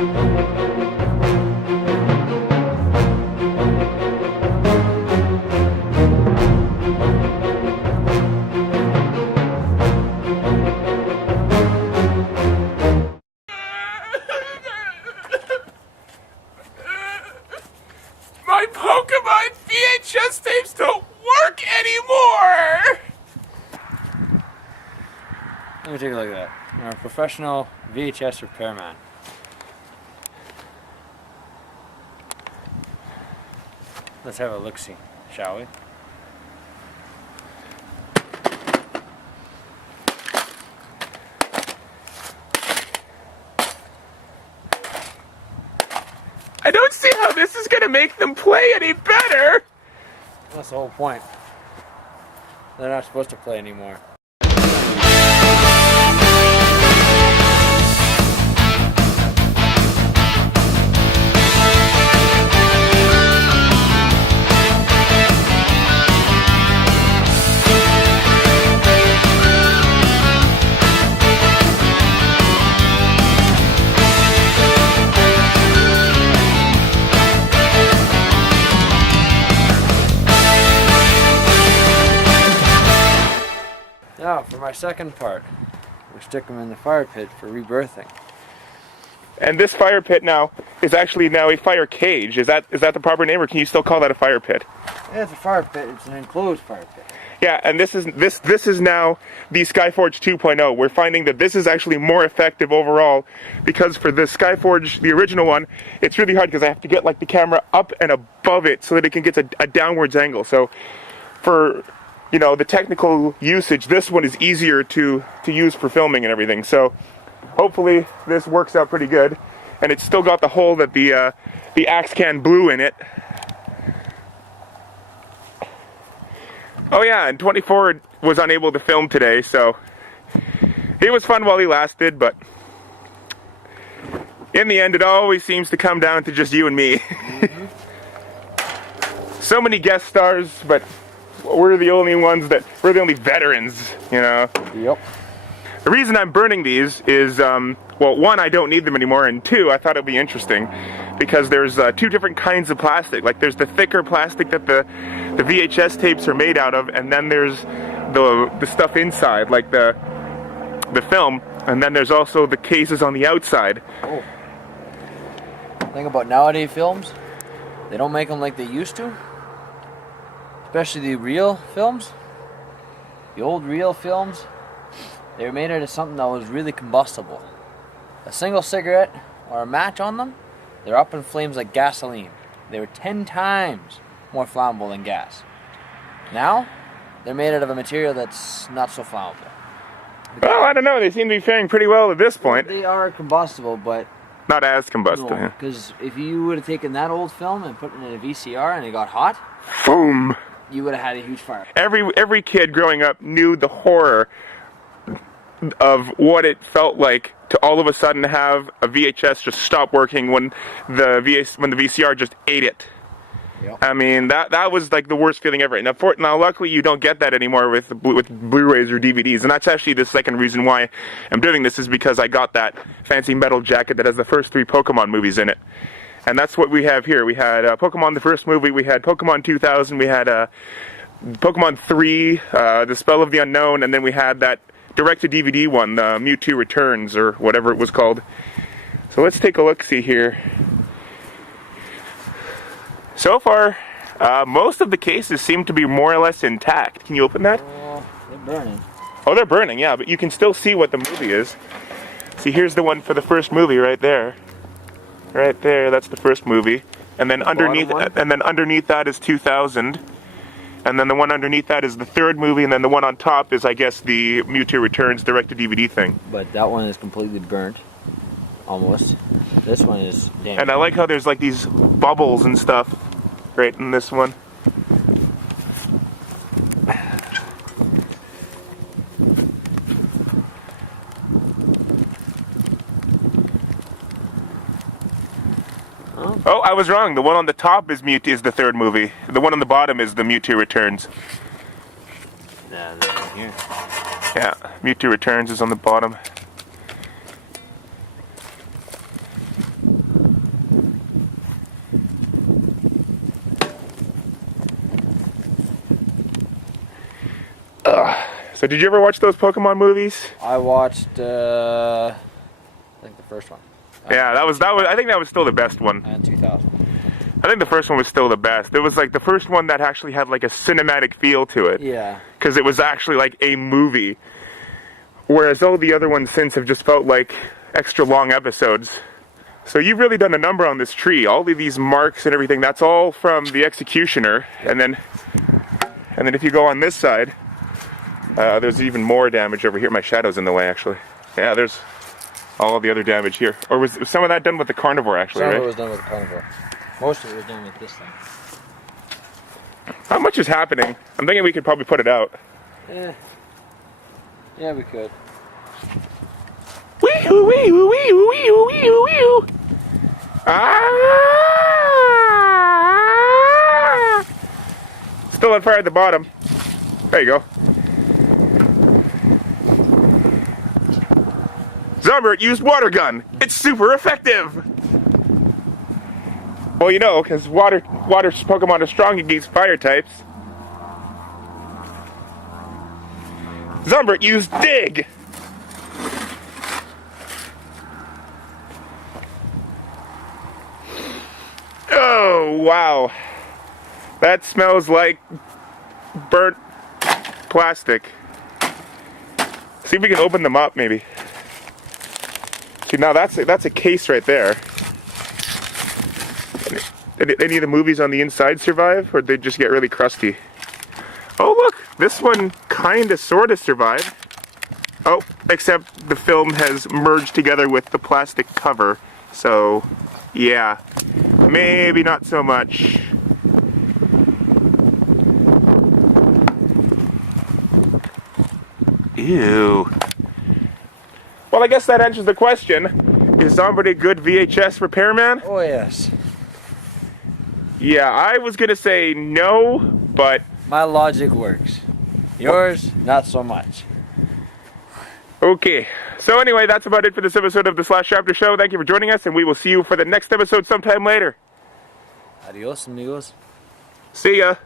My Pokemon VHS tapes don't work anymore! Let me take a look at that. Our professional VHS repairman. Let's have a look-see, shall we? I don't see how this is gonna make them play any better! That's the whole point. They're not supposed to play anymore. Now, for my second part, we stick them in the fire pit for rebirthing. And this fire pit now is actually now a fire cage. Is that the proper name, or can you still call that a fire pit? Yeah, it's a fire pit. It's an enclosed fire pit. Yeah, and this is now the Skyforge 2.0. We're finding that this is actually more effective overall, because for the Skyforge, the original one, it's really hard because I have to get like the camera up and above it so that it can get a downwards angle. So for the technical usage, this one is easier to use for filming and everything. So hopefully this works out pretty good, and it's still got the hole that the Axe can blew in it. Oh yeah, and 24 was unable to film today, so it was fun while he lasted, but in the end it always seems to come down to just you and me. Mm-hmm. So many guest stars, but we're the only veterans, Yep. The reason I'm burning these is, well, one, I don't need them anymore, and two, I thought it'd be interesting because there's two different kinds of plastic. Like there's the thicker plastic that the VHS tapes are made out of, and then there's the stuff inside, like the film, and then there's also the cases on the outside. Oh. The thing about nowadays films, they don't make them like they used to. Especially the reel films, the old reel films, they were made out of something that was really combustible. A single cigarette or a match on them, they're up in flames like gasoline. They were 10 times more flammable than gas. Now, they're made out of a material that's not so flammable. Well, I don't know, they seem to be faring pretty well at this point. They are combustible, but not as combustible. No, because if you would have taken that old film and put it in a VCR and it got hot, boom! You would have had a huge fire. Every kid growing up knew the horror of what it felt like to all of a sudden have a VHS just stop working when the VCR just ate it. Yep. I mean, that was like the worst feeling ever. Now, luckily, you don't get that anymore with Blu-Rays or DVDs, and that's actually the second reason why I'm doing this, is because I got that fancy metal jacket that has the first 3 Pokemon movies in it. And that's what we have here. We had Pokemon the first movie, we had Pokemon 2000, we had Pokemon 3, The Spell of the Unknown, and then we had that direct-to-DVD one, Mewtwo Returns, or whatever it was called. So let's take a look-see here. So far, most of the cases seem to be more or less intact. Can you open that? They're burning. Oh, they're burning, yeah, but you can still see what the movie is. See, here's the one for the first movie right there. Right there, that's the first movie. And then underneath that is 2000. And then the one underneath that is the third movie, and then the one on top is, I guess, the Mewtwo Returns direct-to-DVD thing. But that one is completely burnt. Almost. This one is damaged. And I like how there's like these bubbles and stuff right in this one. Oh, I was wrong. The one on the top is the third movie. The one on the bottom is the Mewtwo Returns. Yeah, they're right here. Yeah, Mewtwo Returns is on the bottom. So did you ever watch those Pokemon movies? I watched, I think the first one. Yeah, that was. I think that was still the best one. And 2000. I think the first one was still the best. It was like the first one that actually had like a cinematic feel to it. Yeah. Because it was actually like a movie. Whereas all the other ones since have just felt like extra long episodes. So you've really done a number on this tree. All of these marks and everything, that's all from the executioner. And then if you go on this side, there's even more damage over here. My shadow's in the way, actually. Yeah, there's all of the other damage here. Or was some of that done with the carnivore, actually, Some right? of it was done with the carnivore. Most of it was done with this thing. How much is happening? I'm thinking we could probably put it out. Yeah, we could. Wee-hoo, wee-hoo, wee-hoo, wee-hoo, wee-hoo, wee-hoo. Ah! Still on fire at the bottom. There you go. Zombert used water gun. It's super effective. Well, you know, because water Pokemon are strong against fire types. Zombert used dig. Oh, wow. That smells like burnt plastic. See if we can open them up, maybe. See, now that's a case right there. Did any of the movies on the inside survive, or did they just get really crusty? Oh, look! This one kinda sorta survived. Oh, except the film has merged together with the plastic cover. So, yeah. Maybe not so much. Ew. Well, I guess that answers the question. Is Zombert a good VHS repairman? Oh, yes. Yeah, I was gonna say no, but... My logic works. Yours, not so much. Okay. So anyway, that's about it for this episode of the Slash Chapter Show. Thank you for joining us, and we will see you for the next episode sometime later. Adios, amigos. See ya.